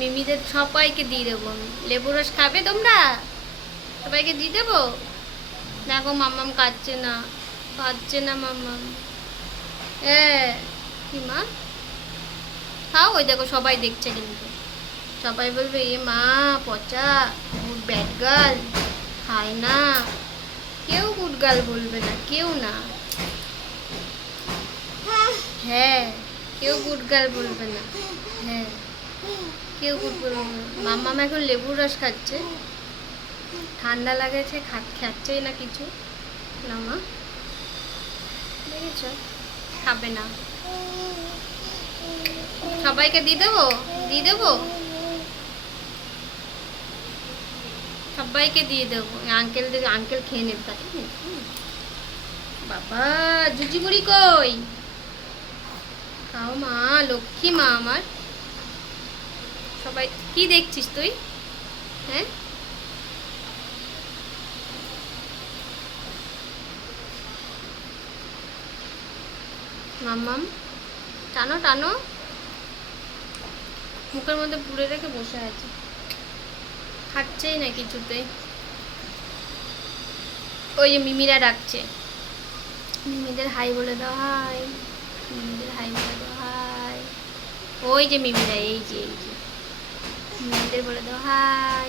মিমিদের সবাইকে দিয়ে দেবো আমি। লেবু রস খাবে তোমরা? সবাইকে দিয়ে দেবো। দেখো মাম্মাম কাঁদছে না মাম্মাম। কি মা খাও, ওই দেখো সবাই দেখছে কিন্তু। সবাই বলবে এ মা পচা, গুড ব্যাড গার্ল, খায় না। কেউ গুড গার্ল বলবে না, কেউ না। হ্যাঁ, কেউ গুড গার্ল বলবে না। হ্যাঁ, কেউ গুড বলবে না। মাম্মাম এখন লেবুর রস খাচ্ছে, ঠান্ডা লাগেছে, খাচ্ছেই না কিছু। না মা, দেখেছ, খাবে না। সবাইকে দিয়ে দেবো, দিয়ে দেবো, সবাইকে দিয়ে দেবো। আঙ্কেল খেয়ে নেবে তাকে। বাবা জুজি বুড়ি কই? খাও মা, লক্ষ্মী মা আমার। সবাই কি দেখছিস তুই? হ্যাঁ, মাম্মাম টানো টানো, মুখের মধ্যে পুড়ে রেখে বসে আছে, খাচ্ছেই না কিছুতে। ওই যে মিমিরা ডাকছে, মিমিদের হাই বলে দাও, হাই। মিমিদের হাই বলে দাও, হাই। ওই যে মিমিরা, এই যে মিমিদের বলে দাও হাই।